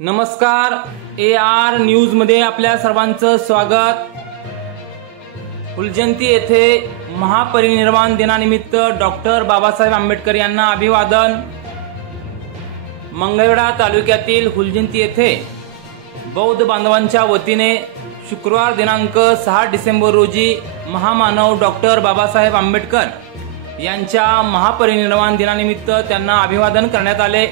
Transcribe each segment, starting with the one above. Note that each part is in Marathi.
नमस्कार, AR न्यूज मध्ये आपल्या सर्वांचं स्वागत। फुलजयंती येथे महापरिनिर्वाण दिनानिमित्त डॉक्टर बाबासाहेब आंबेडकर यांना अभिवादन। मंगळवेढा तालुक्यातील फुलजयंती येथे बौद्ध बांधवांच्या वतीने शुक्रवार दिनांक 6 डिसेंबर रोजी महामानव डॉक्टर बाबासाहेब आंबेडकर यांच्या महापरिनिर्वाण दिनानिमित्त त्यांना अभिवादन करण्यात आले।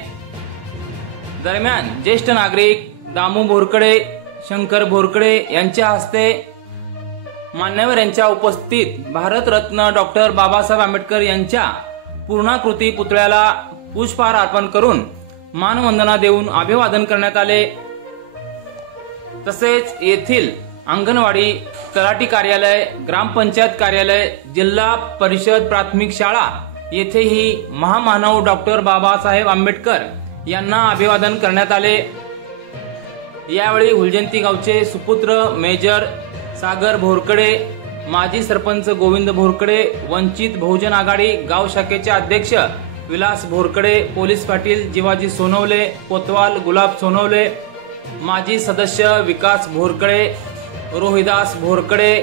दरम्यान ज्येष्ठ नागरिक दामू बोरकडे, शंकर बोरकडे यांच्या हस्ते मान्यवर यांच्या उपस्थितीत भारतरत्न डॉक्टर बाबासाहेब आंबेडकर यांच्या पूर्णाकृती पुतळ्याला पुष्पहार अर्पण करून मानवंदना देऊन अभिवादन करण्यात आले। तसेच येथील अंगणवाडी, तलाठी कार्यालय, ग्रामपंचायत कार्यालय, जिल्हा परिषद प्राथमिक शाळा येथेही महामानव डॉक्टर बाबासाहेब आंबेडकर यांना अभिवादन करण्यात आले। यावेळी फुलजयंती गावचे सुपुत्र मेजर सागर बोरकडे, माजी सरपंच गोविंद बोरकडे, वंचित बहुजन आघाडी गाव शाखेचे अध्यक्ष विलास बोरकडे, पोलीस पाटील जीवाजी सोनवले, कोतवाल गुलाब सोनवले, माजी सदस्य विकास बोरकडे, रोहिदास बोरकडे,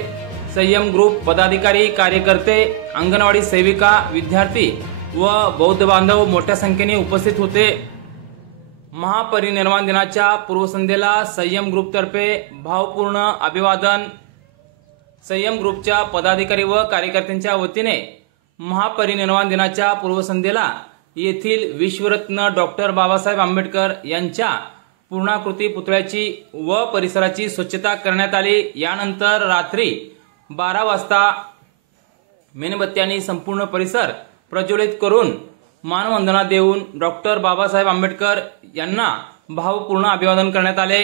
संयम ग्रुप पदाधिकारी, कार्यकर्ते, अंगणवाडी सेविका, विद्यार्थी व बौद्ध बांधव मोठ्या संख्येने उपस्थित होते। महापरिनिर्वाण दिनाच्या पूर्वसंध्येला संयम ग्रुपतर्फे भावपूर्ण अभिवादन। संयम ग्रुपच्या पदाधिकारी व कार्यकर्त्यांच्या वतीने महापरिनिर्वाण दिनाच्या पूर्वसंध्येला येथील विश्वरत्न डॉक्टर बाबासाहेब आंबेडकर यांच्या पूर्णाकृती पुतळ्याची व परिसराची स्वच्छता करण्यात आली। यानंतर रात्री 12 वाजता मेणबत्त्यांनी संपूर्ण परिसर प्रज्वलित करून मानवंदना देऊन डॉक्टर बाबासाहेब आंबेडकर यांना भावपूर्ण अभिवादन करण्यात आले।